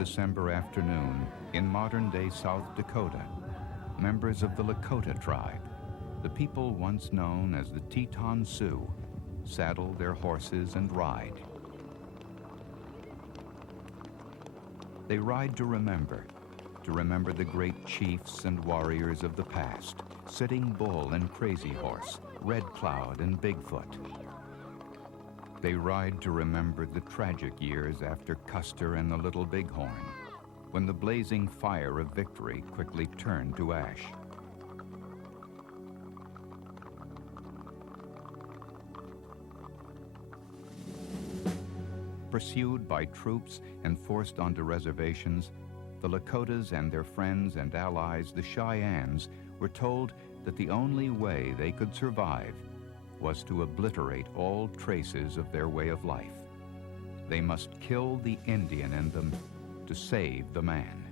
December afternoon in modern-day South Dakota, members of the Lakota tribe, the people once known as the Teton Sioux, saddle their horses and ride. They ride to remember the great chiefs and warriors of the past, Sitting Bull and Crazy Horse, Red Cloud and Bigfoot. They ride to remember the tragic years after Custer and the Little Bighorn, when the blazing fire of victory quickly turned to ash. Pursued by troops and forced onto reservations, the Lakotas and their friends and allies, the Cheyennes, were told that the only way they could survive was to obliterate all traces of their way of life. They must kill the Indian in them to save the man.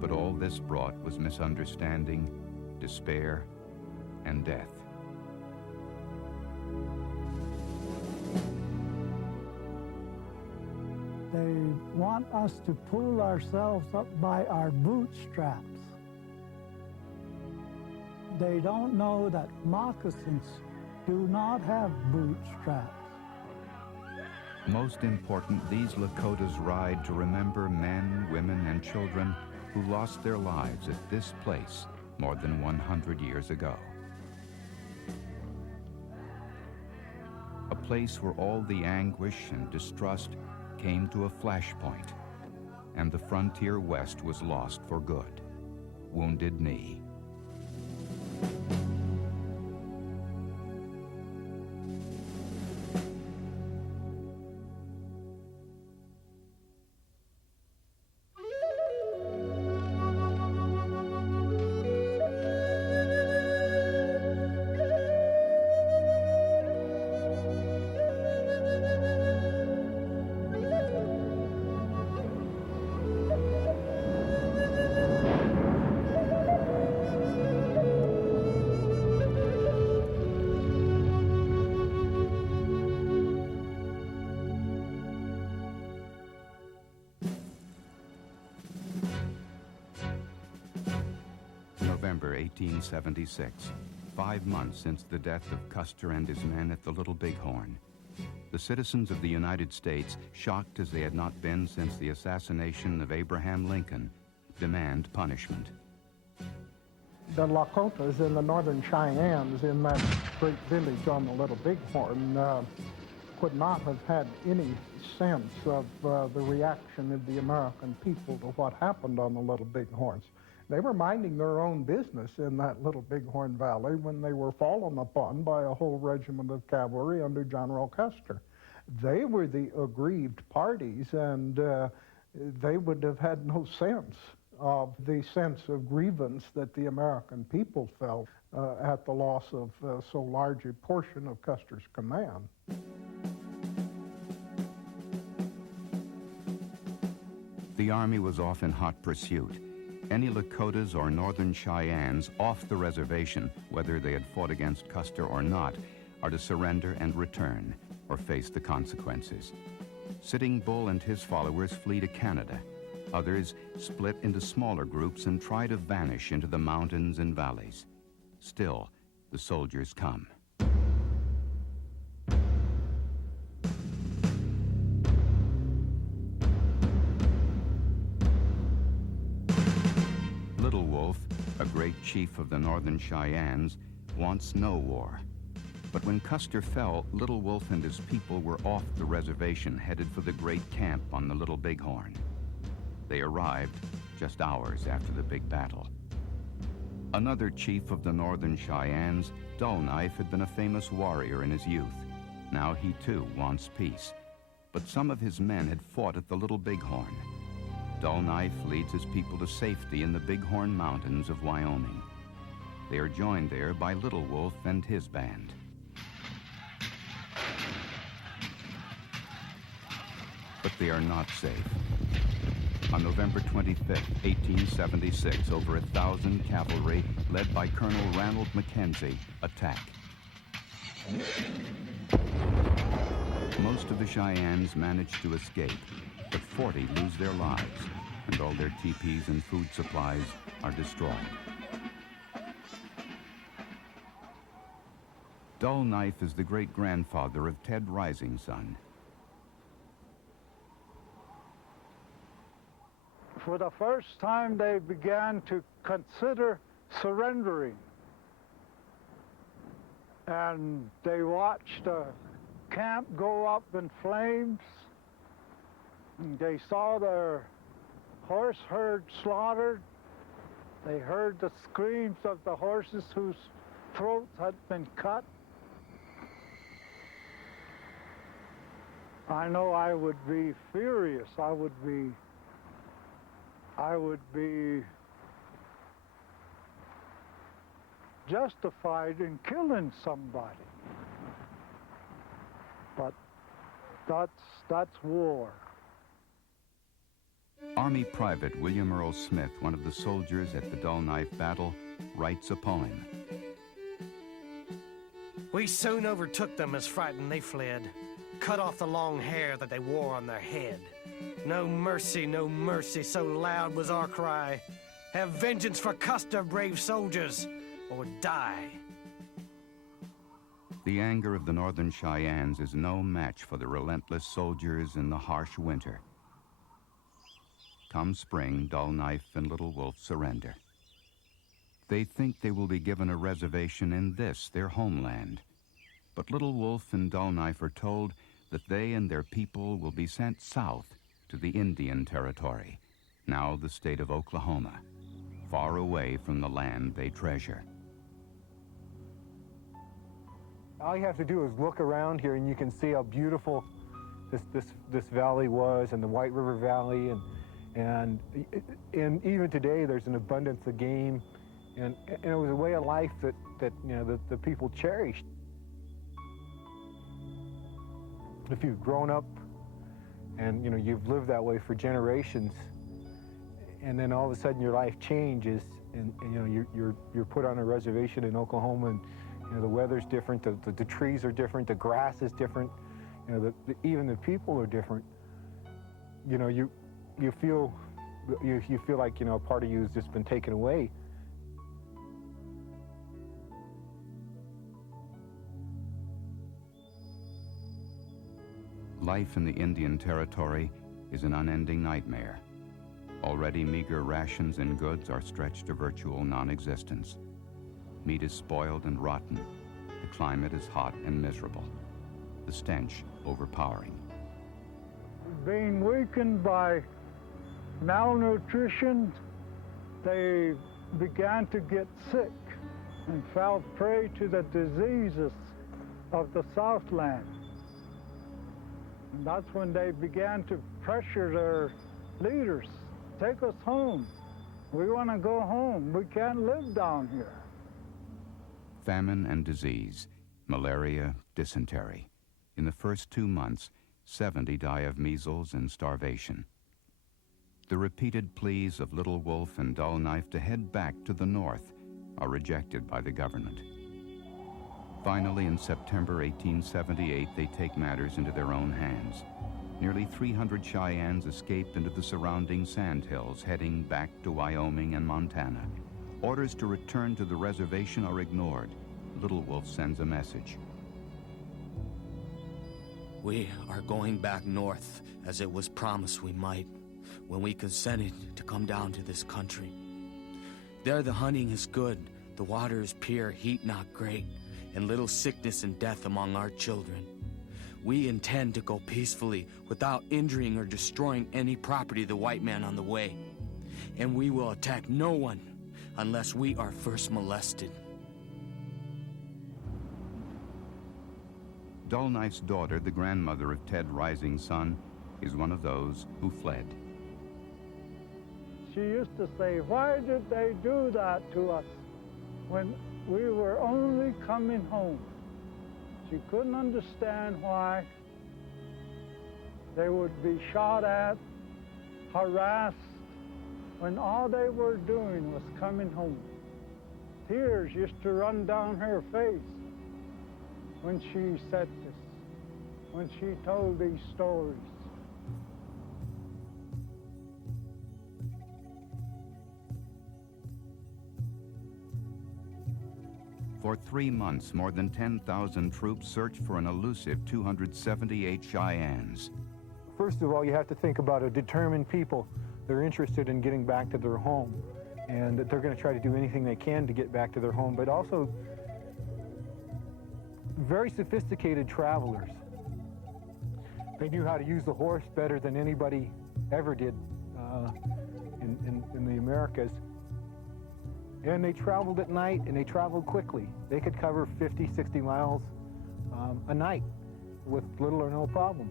But all this brought was misunderstanding, despair, and death. They want us to pull ourselves up by our bootstraps. They don't know that moccasins do not have bootstraps. Most important, these Lakotas ride to remember men, women, and children who lost their lives at this place more than 100 years ago. A place where all the anguish and distrust came to a flashpoint, and the frontier west was lost for good. Wounded Knee. November 1876, 5 months since the death of Custer and his men at the Little Bighorn. The citizens of the United States, shocked as they had not been since the assassination of Abraham Lincoln, demand punishment. The Lakotas and the Northern Cheyennes in that great village on the Little Bighorn could not have had any sense of the reaction of the American people to what happened on the Little Bighorns. They were minding their own business in that Little Bighorn Valley when they were fallen upon by a whole regiment of cavalry under General Custer. They were the aggrieved parties, and they would have had no sense of the sense of grievance that the American people felt at the loss of so large a portion of Custer's command. The army was off in hot pursuit. Any Lakotas or Northern Cheyennes off the reservation, whether they had fought against Custer or not, are to surrender and return, or face the consequences. Sitting Bull and his followers flee to Canada. Others split into smaller groups and try to vanish into the mountains and valleys. Still, the soldiers come. Little Wolf, a great chief of the Northern Cheyennes, wants no war. But when Custer fell, Little Wolf and his people were off the reservation, headed for the great camp on the Little Bighorn. They arrived just hours after the big battle. Another chief of the Northern Cheyennes, Dull Knife, had been a famous warrior in his youth. Now he too wants peace. But some of his men had fought at the Little Bighorn. Dull Knife leads his people to safety in the Bighorn Mountains of Wyoming. They are joined there by Little Wolf and his band. But they are not safe. On November 25, 1876, over 1,000 cavalry, led by Colonel Ranald Mackenzie, attack. Most of the Cheyennes manage to escape, but 40 lose their lives, and all their teepees and food supplies are destroyed. Dull Knife is the great-grandfather of Ted Rising Sun. For the first time, they began to consider surrendering. And they watched a camp go up in flames. And they saw their horse herd slaughtered. They heard the screams of the horses whose throats had been cut. I know I would be furious. I would be justified in killing somebody. But that's war. Army Private William Earl Smith, one of the soldiers at the Dull Knife battle, writes a poem. We soon overtook them as frightened they fled, cut off the long hair that they wore on their head. No mercy, so loud was our cry. Have vengeance for Custer, brave soldiers, or die. The anger of the Northern Cheyennes is no match for the relentless soldiers in the harsh winter. Come spring, Dull Knife and Little Wolf surrender. They think they will be given a reservation in this, their homeland. But Little Wolf and Dull Knife are told that they and their people will be sent south to the Indian Territory, now the state of Oklahoma, far away from the land they treasure. All you have to do is look around here and you can see how beautiful this valley was, and the White River Valley, and even today there's an abundance of game, and it was a way of life that the people cherished. If you've grown up and you've lived that way for generations, and then all of a sudden your life changes, and you're put on a reservation in Oklahoma, and the weather's different, the trees are different, the grass is different, even the people are different. You feel like a part of you has just been taken away. Life in the Indian Territory is an unending nightmare. Already meager rations and goods are stretched to virtual non-existence. Meat is spoiled and rotten. The climate is hot and miserable. The stench overpowering. Being weakened by malnutrition, they began to get sick and fell prey to the diseases of the Southland. And that's when they began to pressure their leaders. Take us home. We want to go home. We can't live down here. Famine and disease, malaria, dysentery. In the first 2 months, 70 die of measles and starvation. The repeated pleas of Little Wolf and Dull Knife to head back to the north are rejected by the government. Finally, in September 1878, they take matters into their own hands. Nearly 300 Cheyennes escape into the surrounding sandhills, heading back to Wyoming and Montana. Orders to return to the reservation are ignored. Little Wolf sends a message. We are going back north, as it was promised we might, when we consented to come down to this country. There the hunting is good, the water is pure, heat not great, and little sickness and death among our children. We intend to go peacefully, without injuring or destroying any property of the white man on the way. And we will attack no one unless we are first molested. Dull Knife's daughter, the grandmother of Ted Rising Sun, is one of those who fled. She used to say, "Why did they do that to us when we were only coming home?" She couldn't understand why they would be shot at, harassed, when all they were doing was coming home. Tears used to run down her face when she said this, when she told these stories. For 3 months, more than 10,000 troops searched for an elusive 278 Cheyennes. First of all, you have to think about a determined people. They're interested in getting back to their home, and that they're going to try to do anything they can to get back to their home, but also very sophisticated travelers. They knew how to use the horse better than anybody ever did in the Americas. And they traveled at night, and they traveled quickly. They could cover 50, 60 miles a night with little or no problem.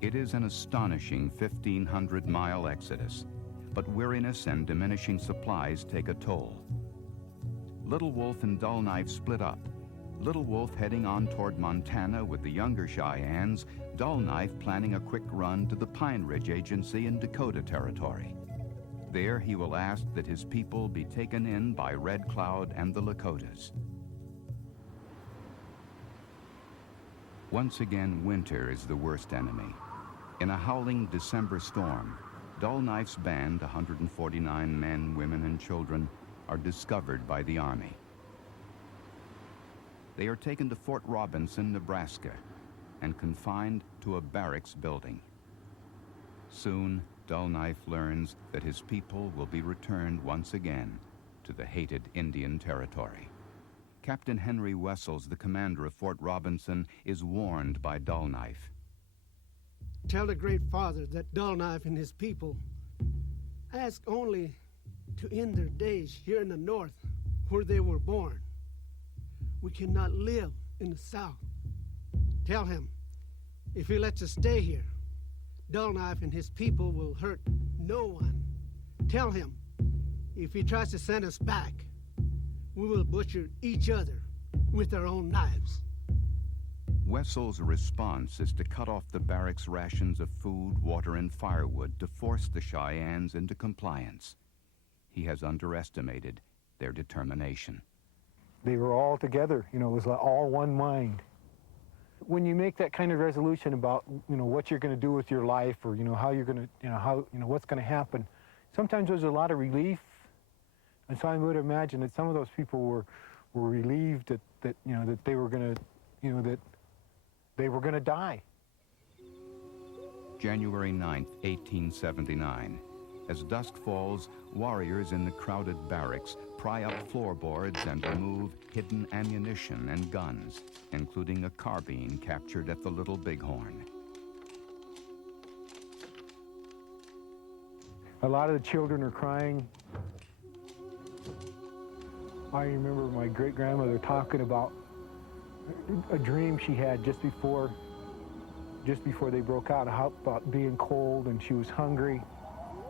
It is an astonishing 1,500-mile exodus, but weariness and diminishing supplies take a toll. Little Wolf and Dull Knife split up. Little Wolf heading on toward Montana with the younger Cheyennes, Dull Knife planning a quick run to the Pine Ridge Agency in Dakota Territory. There he will ask that his people be taken in by Red Cloud and the Lakotas. Once again, winter is the worst enemy. In a howling December storm, Dull Knife's band, 149 men, women, and children, are discovered by the Army. They are taken to Fort Robinson, Nebraska, and confined to a barracks building. Soon, Dull Knife learns that his people will be returned once again to the hated Indian Territory. Captain Henry Wessels, the commander of Fort Robinson, is warned by Dull Knife. Tell the Great Father that Dull Knife and his people ask only to end their days here in the north where they were born. We cannot live in the south. Tell him if he lets us stay here, Dull Knife and his people will hurt no one. Tell him if he tries to send us back, we will butcher each other with our own knives. Wessel's response is to cut off the barracks' rations of food, water, and firewood to force the Cheyennes into compliance. He has underestimated their determination. They were all together, it was all one mind. When you make that kind of resolution about, what you're going to do with your life, or, how you're going to, what's going to happen, sometimes there's a lot of relief. And so I would imagine that some of those people were relieved that they were going to, that they were going to die. January 9th, 1879. As dusk falls, warriors in the crowded barracks pry up floorboards and remove hidden ammunition and guns, including a carbine captured at the Little Bighorn. A lot of the children are crying. I remember my great-grandmother talking about a dream she had just before they broke out, about being cold, and she was hungry.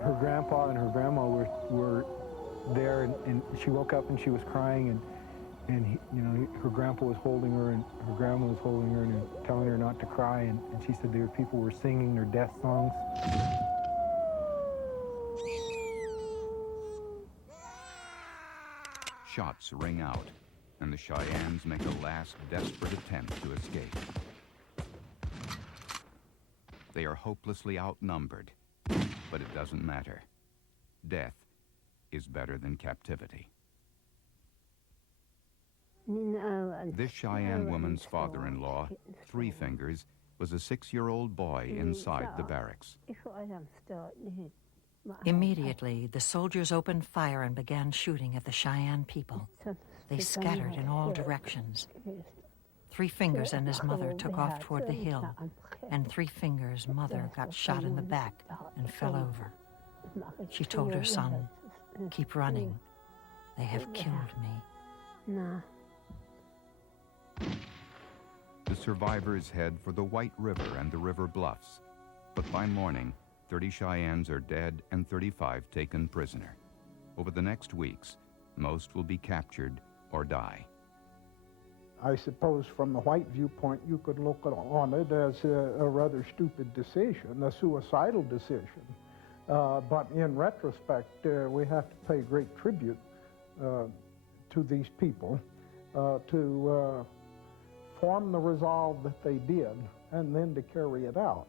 Her grandpa and her grandma were there, and she woke up and she was crying, and her grandpa was holding her, and her grandma was holding her and telling her not to cry, and she said there were people were singing their death songs. Shots ring out, and the Cheyennes make a last desperate attempt to escape. They are hopelessly outnumbered, but it doesn't matter. Death is better than captivity. This Cheyenne woman's father-in-law, Three Fingers, was a 6-year-old boy inside the barracks. Immediately, the soldiers opened fire and began shooting at the Cheyenne people. They scattered in all directions. Three Fingers and his mother took off toward the hill, and Three Fingers' mother got shot in the back and fell over. She told her son, "Keep running. They have killed me." The survivors head for the White River and the river bluffs, but by morning, 30 Cheyennes are dead and 35 taken prisoner. Over the next weeks, most will be captured or die. I suppose from the white viewpoint, you could look on it as a rather stupid decision, a suicidal decision. But in retrospect, we have to pay great tribute to these people to form the resolve that they did and then to carry it out.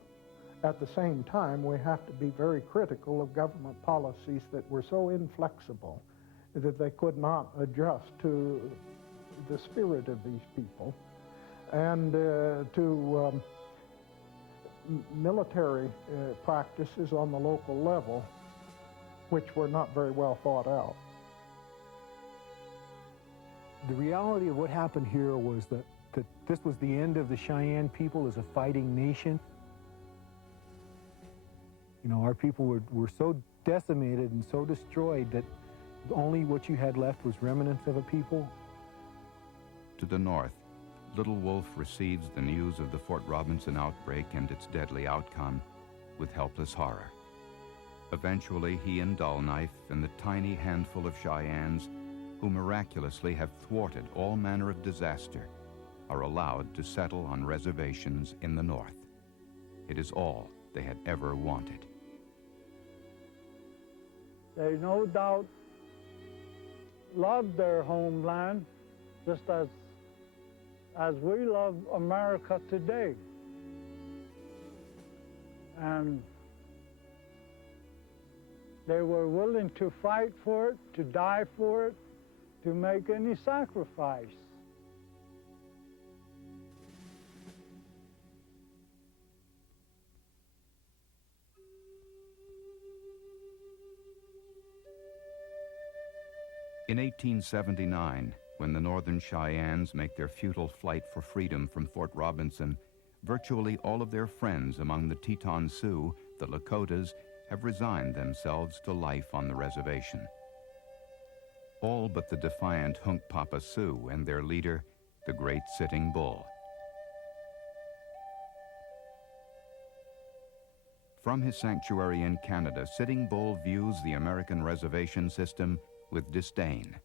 At the same time, we have to be very critical of government policies that were so inflexible that they could not adjust to the spirit of these people, and to military practices on the local level, which were not very well thought out. The reality of what happened here was that this was the end of the Cheyenne people as a fighting nation. You know, our people were so decimated and so destroyed that only what you had left was remnants of a people. To the north, Little Wolf receives the news of the Fort Robinson outbreak and its deadly outcome with helpless horror. Eventually, he and Dull Knife and the tiny handful of Cheyennes who miraculously have thwarted all manner of disaster are allowed to settle on reservations in the north. It is all they had ever wanted. They no doubt loved their homeland just as we love America today. And they were willing to fight for it, to die for it, to make any sacrifice. In 1879, when the Northern Cheyennes make their futile flight for freedom from Fort Robinson, virtually all of their friends among the Teton Sioux, the Lakotas, have resigned themselves to life on the reservation. All but the defiant Hunkpapa Sioux and their leader, the Great Sitting Bull. From his sanctuary in Canada, Sitting Bull views the American reservation system with disdain.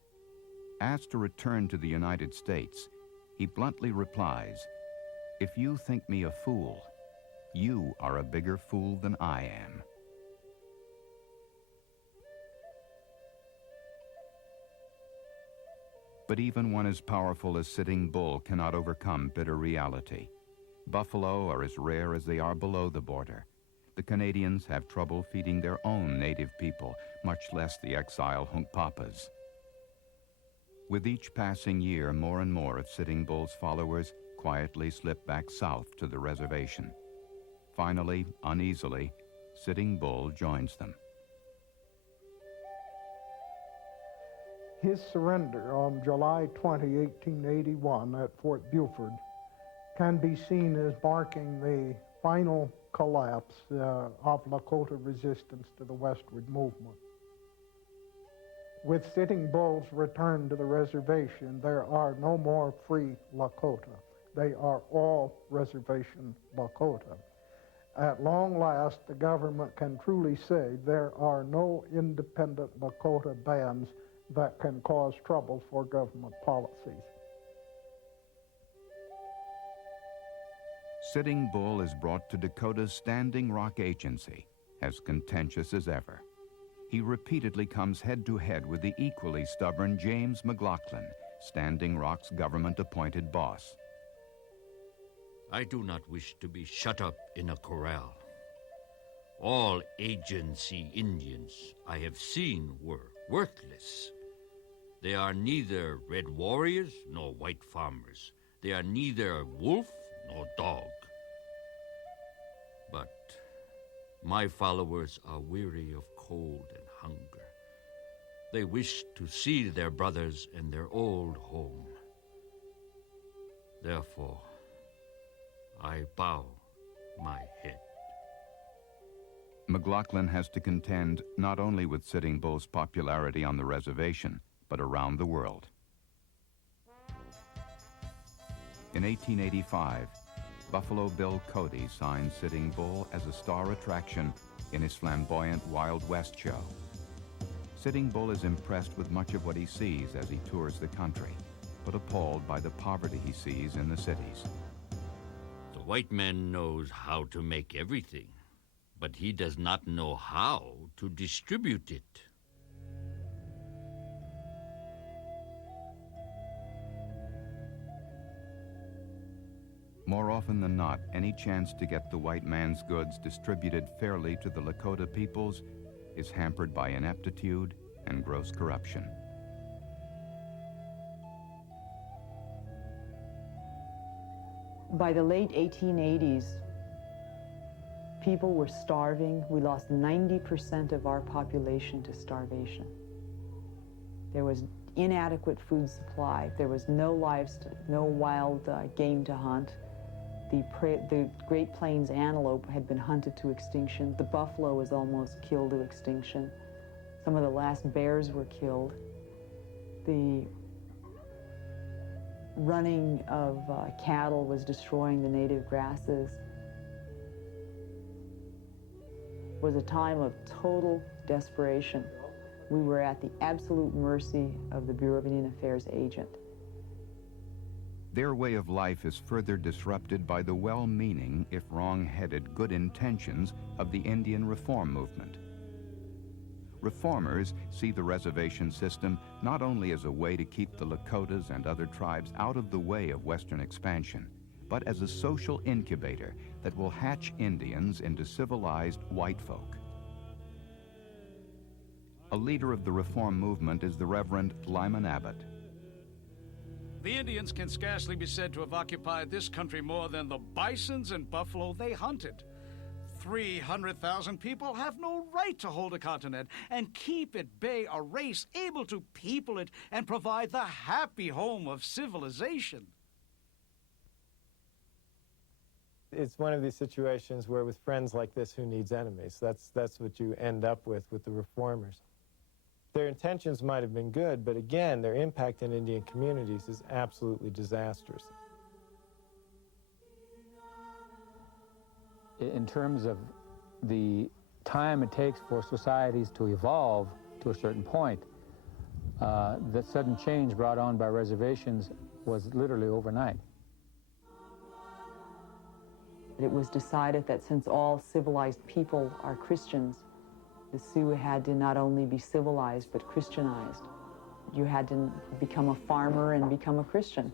Asked to return to the United States, he bluntly replies, "If you think me a fool, you are a bigger fool than I am." But even one as powerful as Sitting Bull cannot overcome bitter reality. Buffalo are as rare as they are below the border. The Canadians have trouble feeding their own native people, much less the exile Hunkpapas. With each passing year, more and more of Sitting Bull's followers quietly slip back south to the reservation. Finally, uneasily, Sitting Bull joins them. His surrender on July 20, 1881 at Fort Buford can be seen as marking the final collapse of Lakota resistance to the westward movement. With Sitting Bull's return to the reservation, there are no more free Lakota. They are all reservation Lakota. At long last, the government can truly say there are no independent Lakota bands that can cause trouble for government policies. Sitting Bull is brought to Dakota's Standing Rock Agency, as contentious as ever. He repeatedly comes head-to-head with the equally stubborn James McLaughlin, Standing Rock's government-appointed boss. I do not wish to be shut up in a corral. All agency Indians I have seen were worthless. They are neither red warriors nor white farmers. They are neither wolf nor dog. But my followers are weary of cold and hunger. They wish to see their brothers and their old home. Therefore, I bow my head. McLaughlin has to contend not only with Sitting Bull's popularity on the reservation, but around the world. In 1885, Buffalo Bill Cody signed Sitting Bull as a star attraction in his flamboyant Wild West show. Sitting Bull is impressed with much of what he sees as he tours the country, but appalled by the poverty he sees in the cities. The white man knows how to make everything, but he does not know how to distribute it. More often than not, any chance to get the white man's goods distributed fairly to the Lakota peoples is hampered by ineptitude and gross corruption. By the late 1880s, people were starving. We lost 90% of our population to starvation. There was inadequate food supply. There was no livestock, no wild game to hunt. The Great Plains antelope had been hunted to extinction. The buffalo was almost killed to extinction. Some of the last bears were killed. The running of cattle was destroying the native grasses. It was a time of total desperation. We were at the absolute mercy of the Bureau of Indian Affairs agent. Their way of life is further disrupted by the well-meaning, if wrong-headed, good intentions of the Indian reform movement. Reformers see the reservation system not only as a way to keep the Lakotas and other tribes out of the way of Western expansion, but as a social incubator that will hatch Indians into civilized white folk. A leader of the reform movement is the Reverend Lyman Abbott. The Indians can scarcely be said to have occupied this country more than the bisons and buffalo they hunted. 300,000 people have no right to hold a continent and keep at bay a race able to people it and provide the happy home of civilization. It's one of these situations where with friends like this, who needs enemies? That's what you end up with the reformers. Their intentions might have been good, but again, their impact in Indian communities is absolutely disastrous. In terms of the time it takes for societies to evolve to a certain point, the sudden change brought on by reservations was literally overnight. It was decided that since all civilized people are Christians, the Sioux had to not only be civilized, but Christianized. You had to become a farmer and become a Christian.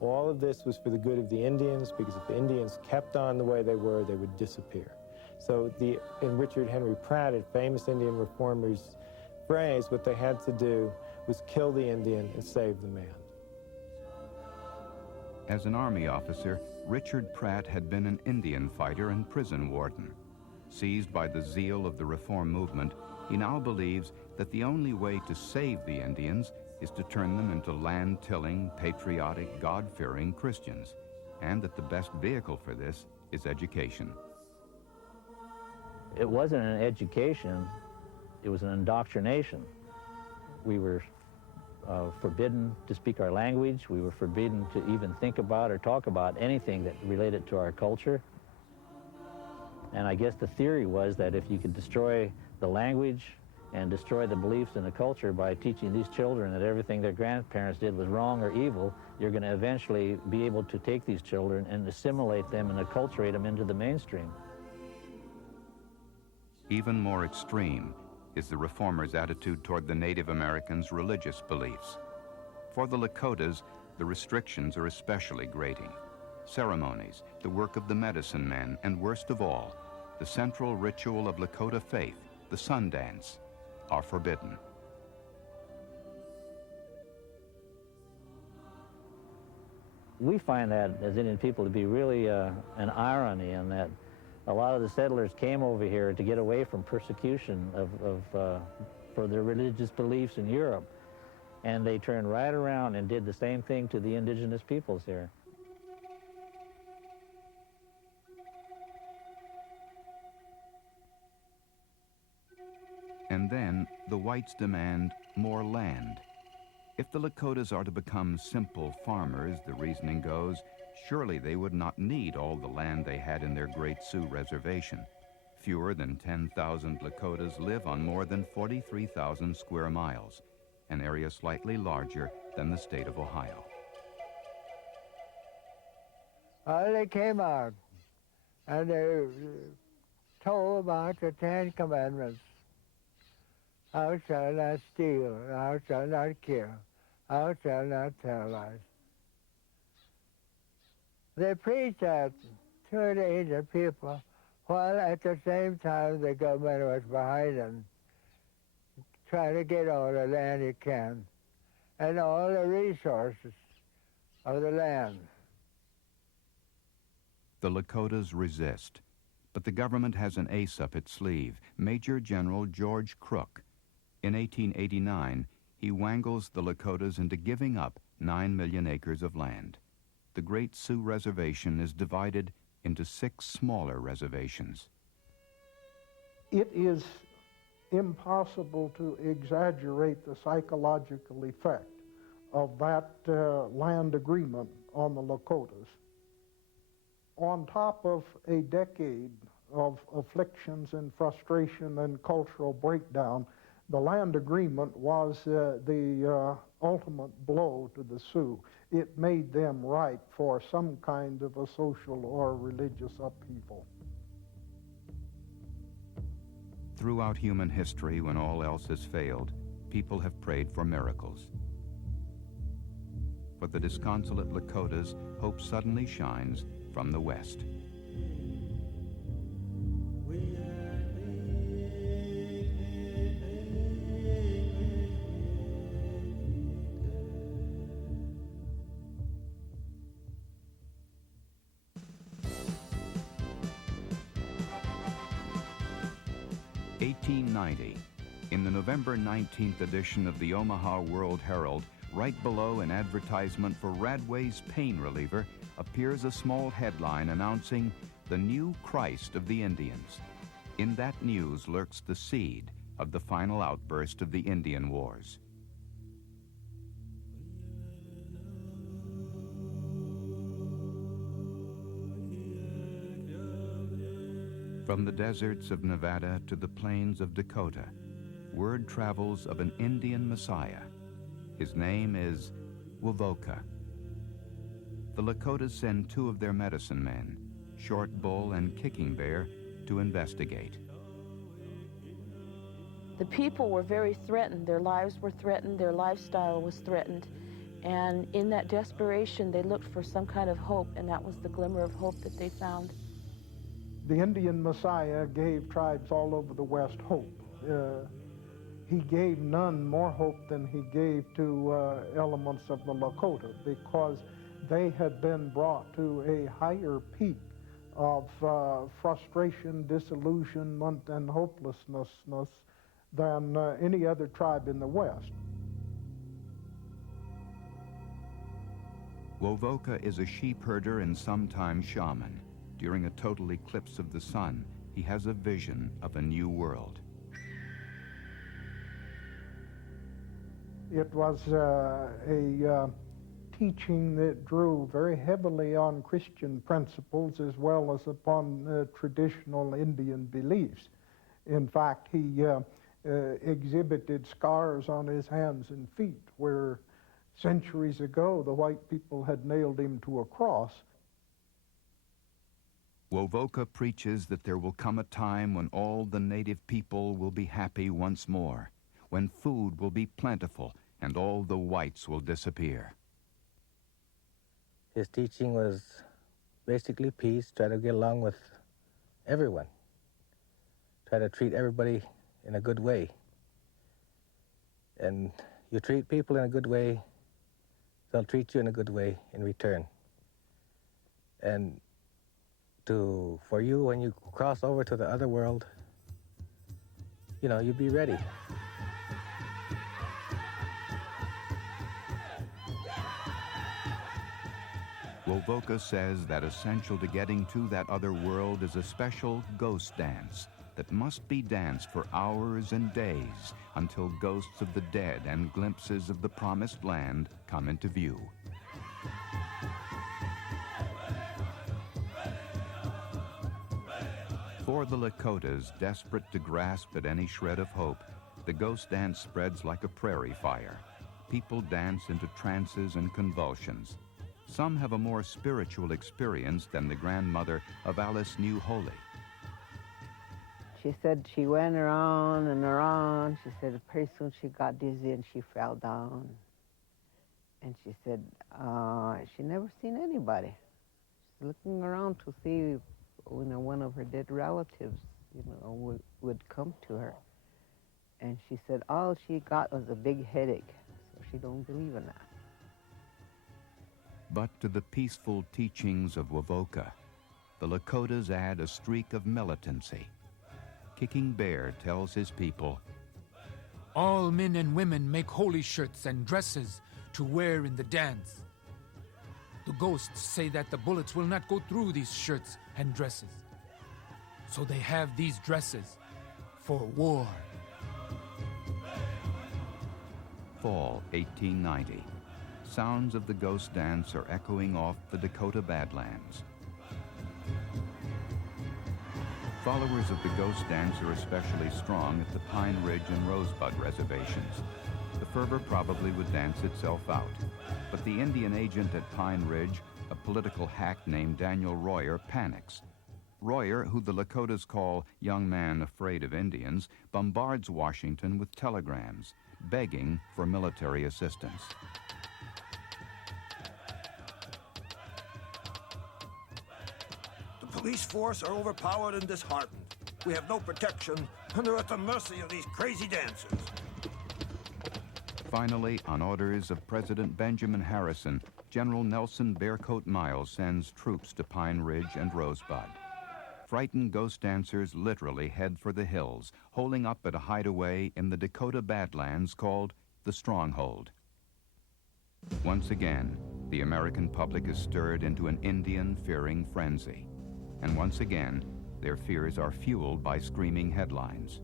All of this was for the good of the Indians, because if the Indians kept on the way they were, they would disappear. So in Richard Henry Pratt, a famous Indian reformer's phrase, what they had to do was kill the Indian and save the man. As an Army officer, Richard Pratt had been an Indian fighter and prison warden. Seized by the zeal of the reform movement, he now believes that the only way to save the Indians is to turn them into land-tilling, patriotic, God-fearing Christians, and that the best vehicle for this is education. It wasn't an education, it was an indoctrination. We were forbidden to speak our language. We were forbidden to even think about or talk about anything that related to our culture. And I guess the theory was that if you could destroy the language and destroy the beliefs in the culture by teaching these children that everything their grandparents did was wrong or evil, you're going to eventually be able to take these children and assimilate them and acculturate them into the mainstream. Even more extreme is the reformers' attitude toward the Native Americans' religious beliefs. For the Lakotas, the restrictions are especially grating. Ceremonies, the work of the medicine men, and worst of all, the central ritual of Lakota faith, the sun dance, are forbidden. We find that as Indian people to be really an irony in that a lot of the settlers came over here to get away from persecution for their religious beliefs in Europe, and they turned right around and did the same thing to the indigenous peoples here. And then the whites demand more land. If the Lakotas are to become simple farmers, the reasoning goes, surely they would not need all the land they had in their Great Sioux Reservation. Fewer than 10,000 Lakotas live on more than 43,000 square miles, an area slightly larger than the state of Ohio. They came out and they told about the 10 Commandments. Thou shalt not steal, thou shalt not kill, thou shalt not tell lies. They preached that to the Indian people, while at the same time the government was behind them, trying to get all the land it can and all the resources of the land. The Lakotas resist, but the government has an ace up its sleeve, Major General George Crook. In 1889, he wangles the Lakotas into giving up 9 million acres of land. The Great Sioux Reservation is divided into 6 smaller reservations. It is impossible to exaggerate the psychological effect of that land agreement on the Lakotas. On top of a decade of afflictions and frustration and cultural breakdown, the land agreement was the ultimate blow to the Sioux. It made them ripe for some kind of a social or religious upheaval. Throughout human history, when all else has failed, people have prayed for miracles. For the disconsolate Lakotas, hope suddenly shines from the west. In the November 19th edition of the Omaha World Herald, right below an advertisement for Radway's pain reliever, appears a small headline announcing the new Christ of the Indians. In that news lurks the seed of the final outburst of the Indian Wars. From the deserts of Nevada to the plains of Dakota, word travels of an Indian Messiah. His name is Wovoka. The Lakotas send 2 of their medicine men, Short Bull and Kicking Bear, to investigate. The people were very threatened. Their lives were threatened, their lifestyle was threatened, and in that desperation they looked for some kind of hope, and that was the glimmer of hope that they found. The Indian Messiah gave tribes all over the West hope. He gave none more hope than he gave to elements of the Lakota, because they had been brought to a higher peak of frustration, disillusionment, and hopelessness than any other tribe in the West. Wovoka is a sheep herder and sometime shaman. During a total eclipse of the sun, he has a vision of a new world. It was a teaching that drew very heavily on Christian principles as well as upon traditional Indian beliefs. In fact, he exhibited scars on his hands and feet where centuries ago the white people had nailed him to a cross. Wovoka preaches that there will come a time when all the native people will be happy once more, when food will be plentiful and all the whites will disappear. His teaching was basically peace, try to get along with everyone, try to treat everybody in a good way. And you treat people in a good way, they'll treat you in a good way in return. And for you, when you cross over to the other world, you know, you be ready. Wovoka says that essential to getting to that other world is a special ghost dance that must be danced for hours and days until ghosts of the dead and glimpses of the promised land come into view. For the Lakotas, desperate to grasp at any shred of hope, the ghost dance spreads like a prairie fire. People dance into trances and convulsions. Some have a more spiritual experience than the grandmother of Alice New Holy. She said she went around and around. She said pretty soon she got dizzy and she fell down. And she said she never seen anybody. She's looking around to see, one of her dead relatives, would come to her. And she said all she got was a big headache, so she don't believe in that. But to the peaceful teachings of Wovoka, the Lakotas add a streak of militancy. Kicking Bear tells his people, all men and women make holy shirts and dresses to wear in the dance. The ghosts say that the bullets will not go through these shirts and dresses. So they have these dresses for war. Fall 1890. Sounds of the ghost dance are echoing off the Dakota Badlands. Followers of the ghost dance are especially strong at the Pine Ridge and Rosebud reservations. The fervor probably would dance itself out. But the Indian agent at Pine Ridge, a political hack named Daniel Royer, panics. Royer, who the Lakotas call young man afraid of Indians, bombards Washington with telegrams, begging for military assistance. The police force are overpowered and disheartened. We have no protection and are at the mercy of these crazy dancers. Finally, on orders of President Benjamin Harrison, General Nelson Bearcoat Miles sends troops to Pine Ridge and Rosebud. Frightened ghost dancers literally head for the hills, holding up at a hideaway in the Dakota Badlands called the Stronghold. Once again, the American public is stirred into an Indian-fearing frenzy. And once again, their fears are fueled by screaming headlines.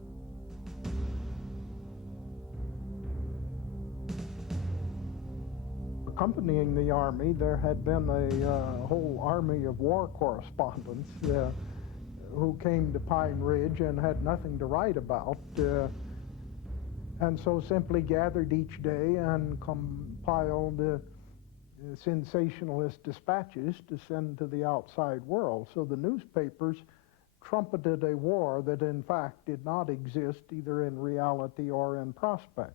Accompanying the Army, there had been a whole army of war correspondents who came to Pine Ridge and had nothing to write about, and so simply gathered each day and compiled sensationalist dispatches to send to the outside world. So the newspapers trumpeted a war that in fact did not exist either in reality or in prospect.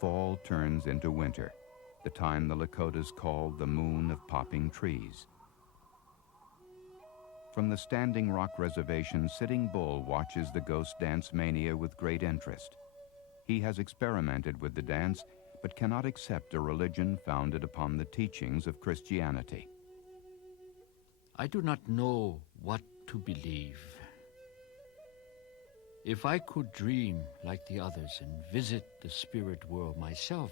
Fall turns into winter, the time the Lakotas call the moon of popping trees. From the Standing Rock Reservation, Sitting Bull watches the ghost dance mania with great interest. He has experimented with the dance, but cannot accept a religion founded upon the teachings of Christianity. I do not know what to believe. If I could dream like the others and visit the spirit world myself,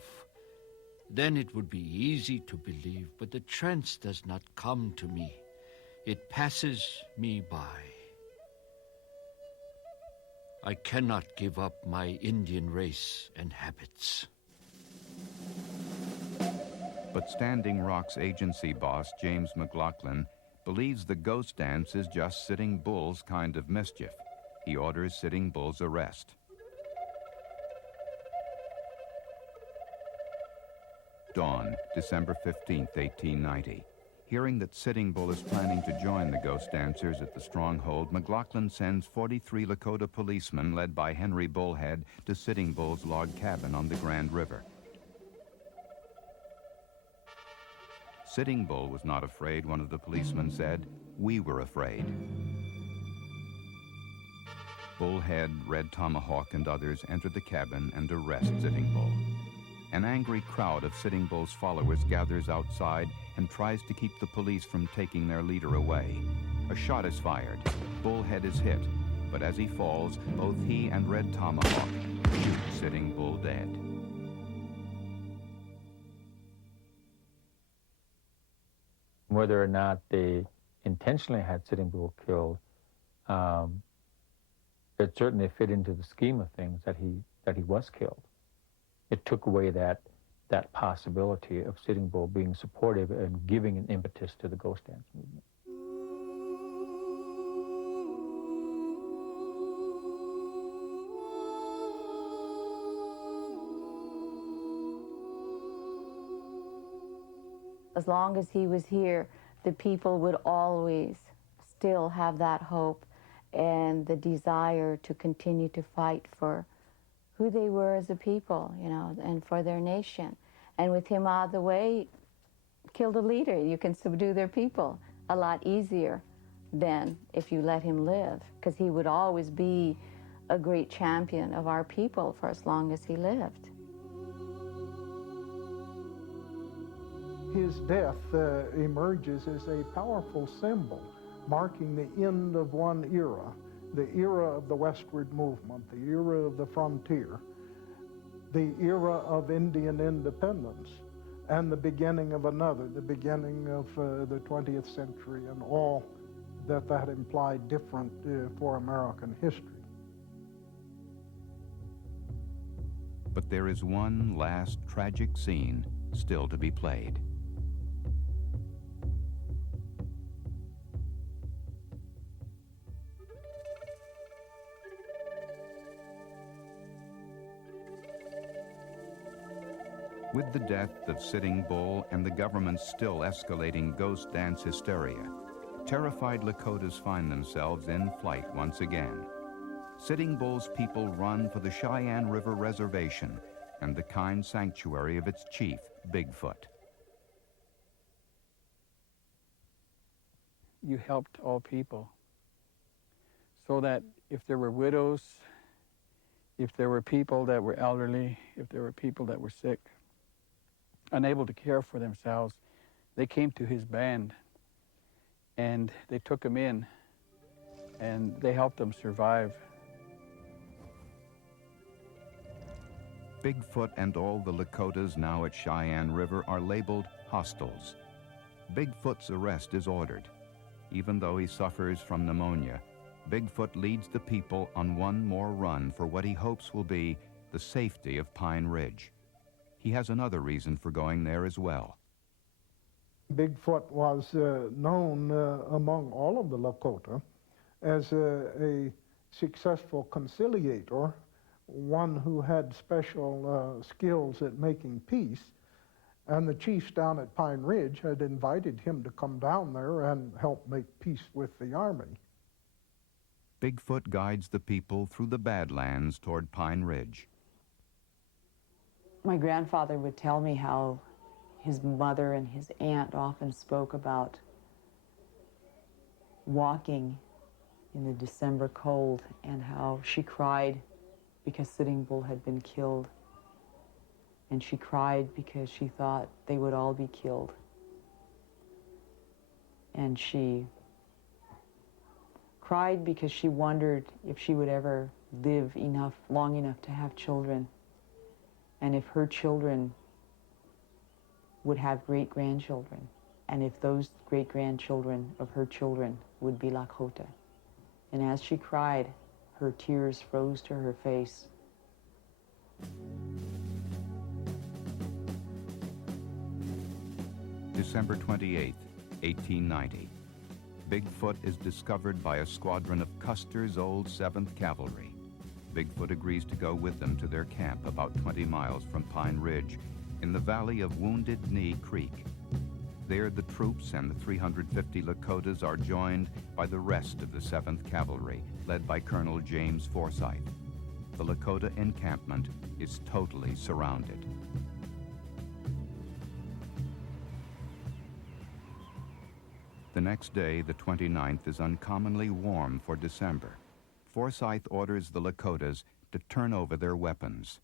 then it would be easy to believe, but the trance does not come to me. It passes me by. I cannot give up my Indian race and habits. But Standing Rock's agency boss, James McLaughlin, believes the ghost dance is just Sitting Bull's kind of mischief. He orders Sitting Bull's arrest. Dawn, December 15th, 1890. Hearing that Sitting Bull is planning to join the ghost dancers at the Stronghold, McLaughlin sends 43 Lakota policemen led by Henry Bullhead to Sitting Bull's log cabin on the Grand River. Sitting Bull was not afraid, one of the policemen said. We were afraid. Bullhead, Red Tomahawk, and others enter the cabin and arrest Sitting Bull. An angry crowd of Sitting Bull's followers gathers outside and tries to keep the police from taking their leader away. A shot is fired. Bullhead is hit, but as he falls, both he and Red Tomahawk shoot Sitting Bull dead. Whether or not they intentionally had Sitting Bull killed, it certainly fit into the scheme of things that he was killed. It took away that that possibility of Sitting Bull being supportive and giving an impetus to the ghost dance movement. As long as he was here, the people would always still have that hope and the desire to continue to fight for who they were as a people, you know, and for their nation. And with him out of the way, kill the leader. You can subdue their people a lot easier than if you let him live, because he would always be a great champion of our people for as long as he lived. His death emerges as a powerful symbol marking the end of one era, the era of the westward movement, the era of the frontier, the era of Indian independence, and the beginning of another, the beginning of the 20th century and all that implied different for American history. But there is one last tragic scene still to be played. With the death of Sitting Bull and the government's still escalating ghost dance hysteria, terrified Lakotas find themselves in flight once again. Sitting Bull's people run for the Cheyenne River Reservation and the kind sanctuary of its chief, Bigfoot. You helped all people, so that if there were widows, if there were people that were elderly, if there were people that were sick, unable to care for themselves, they came to his band and they took him in and they helped them survive. Bigfoot and all the Lakotas now at Cheyenne River are labeled hostiles. Bigfoot's arrest is ordered. Even though he suffers from pneumonia, Bigfoot leads the people on one more run for what he hopes will be the safety of Pine Ridge. He has another reason for going there as well. Bigfoot was known among all of the Lakota as a successful conciliator, one who had special skills at making peace, and the chiefs down at Pine Ridge had invited him to come down there and help make peace with the army. Bigfoot guides the people through the Badlands toward Pine Ridge. My grandfather would tell me how his mother and his aunt often spoke about walking in the December cold and how she cried because Sitting Bull had been killed. And she cried because she thought they would all be killed. And she cried because she wondered if she would ever live long enough to have children, and if her children would have great-grandchildren, and if those great-grandchildren of her children would be Lakota. And as she cried, her tears froze to her face. December 28, 1890. Bigfoot is discovered by a squadron of Custer's old 7th Cavalry. Bigfoot agrees to go with them to their camp about 20 miles from Pine Ridge in the valley of Wounded Knee Creek. There, the troops and the 350 Lakotas are joined by the rest of the 7th Cavalry, led by Colonel James Forsyth. The Lakota encampment is totally surrounded. The next day, the 29th, is uncommonly warm for December. Forsyth orders the Lakotas to turn over their weapons.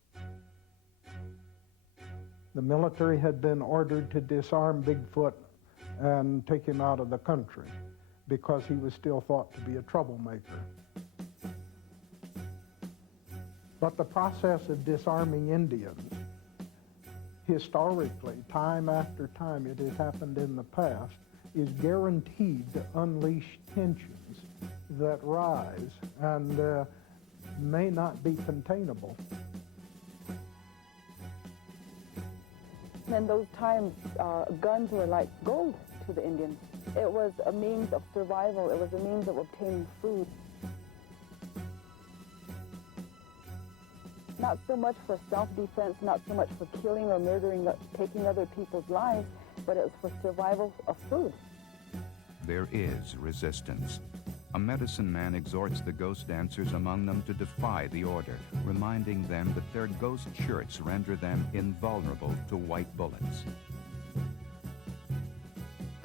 The military had been ordered to disarm Bigfoot and take him out of the country because he was still thought to be a troublemaker. But the process of disarming Indians, historically, time after time, it has happened in the past, is guaranteed to unleash tensions that rise and may not be containable. In those times, guns were like gold to the Indians. It was a means of survival. It was a means of obtaining food. Not so much for self-defense, not so much for killing or murdering, taking other people's lives, but it was for survival of food. There is resistance. A medicine man exhorts the ghost dancers among them to defy the order, reminding them that their ghost shirts render them invulnerable to white bullets.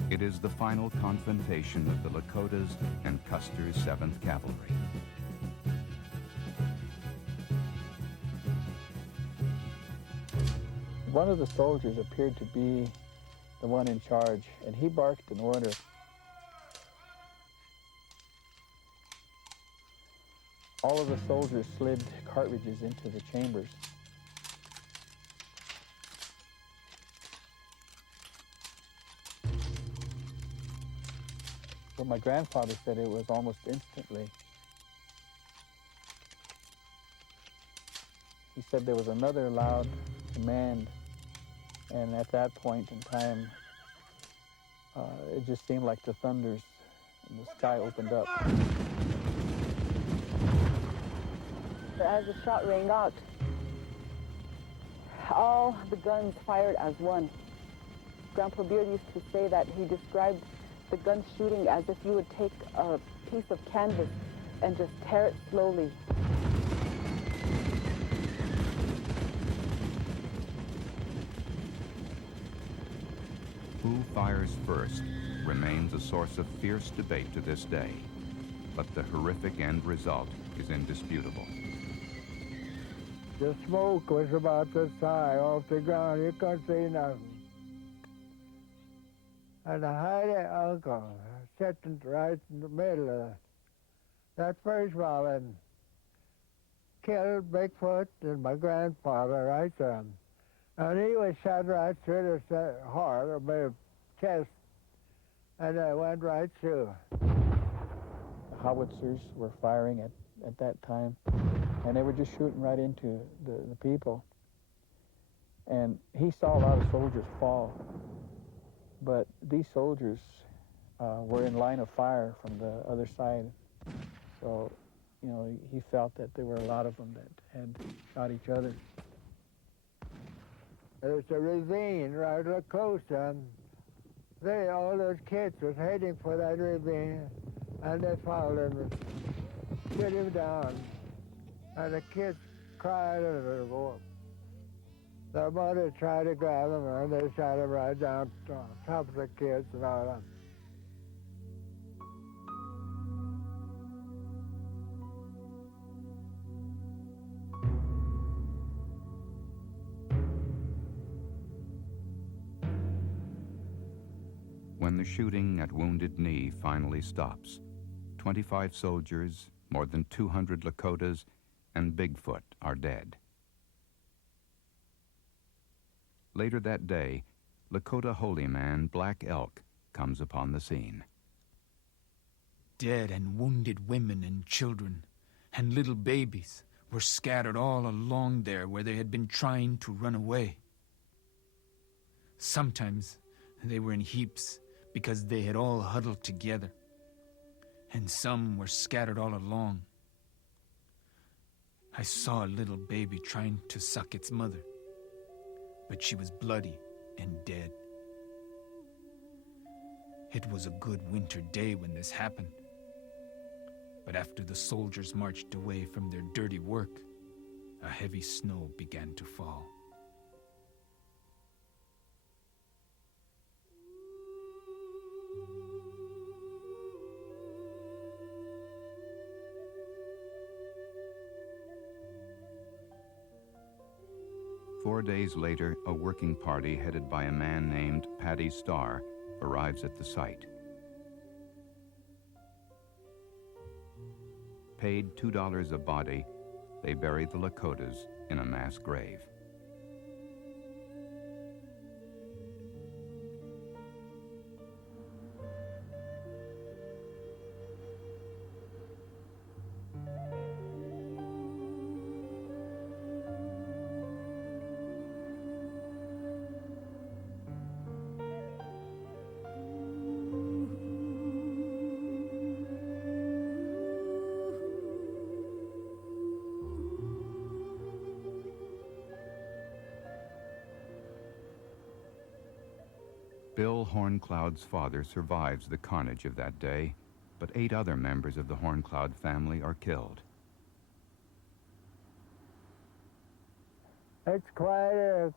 It is the final confrontation of the Lakotas and Custer's 7th Cavalry. One of the soldiers appeared to be the one in charge, and he barked an order. All of the soldiers slid cartridges into the chambers. But my grandfather said it was almost instantly. He said there was another loud command, and at that point in time, it just seemed like the thunders and the sky opened up. As the shot rang out, all the guns fired as one. Grandpa Beard used to say that he described the gun shooting as if you would take a piece of canvas and just tear it slowly. Who fires first remains a source of fierce debate to this day, but the horrific end result is indisputable. The smoke was about this high off the ground. You couldn't see nothing. And I had an uncle sitting right in the middle of that first volley. Killed Bigfoot and my grandfather right there. And he was shot right through the heart or my chest, and I went right through. The howitzers were firing at that time, and they were just shooting right into the people. And he saw a lot of soldiers fall, but these soldiers were in line of fire from the other side. So, you know, he felt that there were a lot of them that had shot each other. There's a ravine right on the coast, and all those kids was heading for that ravine, and they followed him and shoot him down. And the kids cried, and their mother tried to grab him, and they shot him right down on top of the kids and all that. When the shooting at Wounded Knee finally stops, 25 soldiers, more than 200 Lakotas, and Bigfoot are dead. Later that day, Lakota holy man Black Elk comes upon the scene. Dead and wounded women and children and little babies were scattered all along there where they had been trying to run away. Sometimes they were in heaps because they had all huddled together, and some were scattered all along. I saw a little baby trying to suck its mother, but she was bloody and dead. It was a good winter day when this happened, but after the soldiers marched away from their dirty work, a heavy snow began to fall. Four days later, a working party headed by a man named Paddy Starr arrives at the site. Paid $2 a body, they bury the Lakotas in a mass grave. Bill Horncloud's father survives the carnage of that day, but 8 other members of the Horncloud family are killed. It's quite a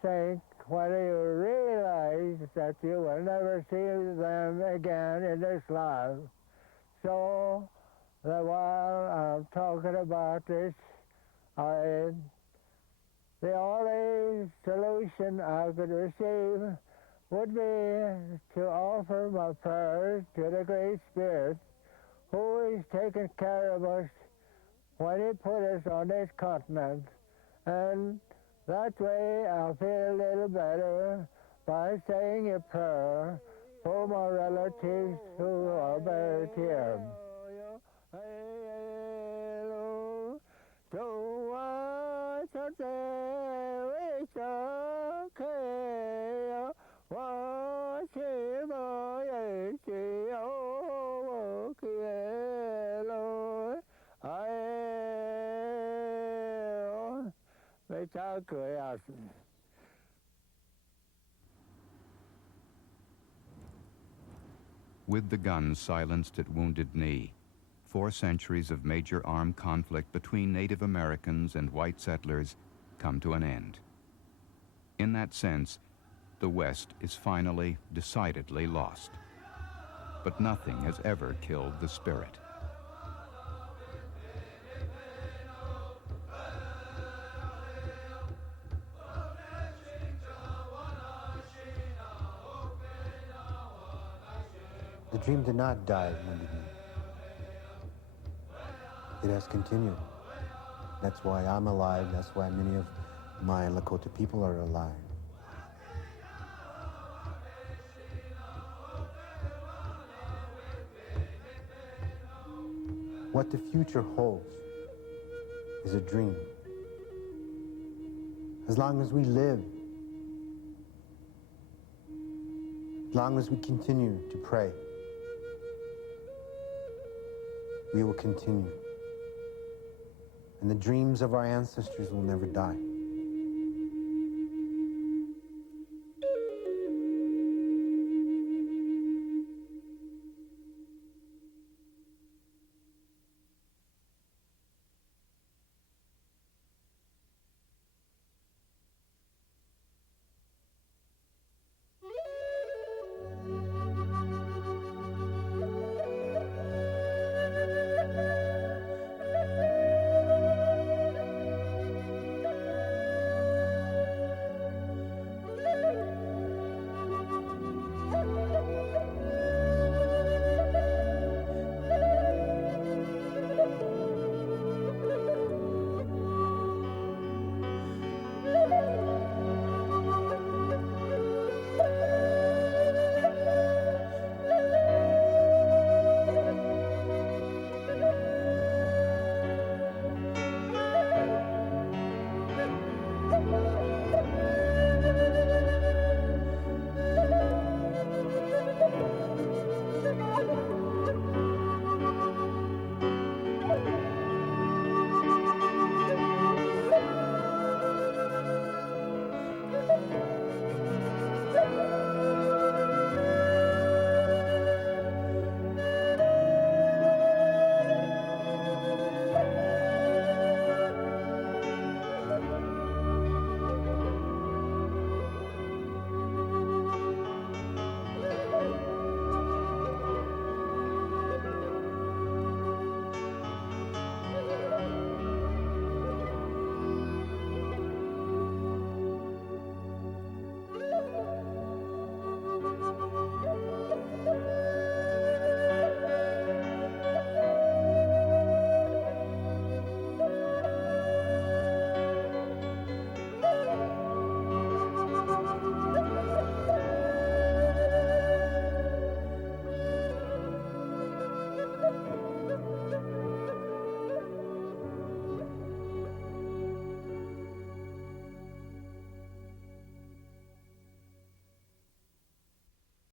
thing when you realize that you will never see them again in this life. So that while I'm talking about this, the only solution I could receive would be to offer my prayers to the Great Spirit, who is taking care of us when he put us on this continent. And that way I'll feel a little better by saying a prayer for my relatives who are buried here. With the guns silenced at Wounded Knee, 4 centuries of major armed conflict between Native Americans and white settlers come to an end. In that sense, the West is finally, decidedly lost. But nothing has ever killed the spirit. The dream did not die at Wounded Knee. It has continued. That's why I'm alive. That's why many of my Lakota people are alive. What the future holds is a dream. As long as we live, as long as we continue to pray, we will continue. And the dreams of our ancestors will never die.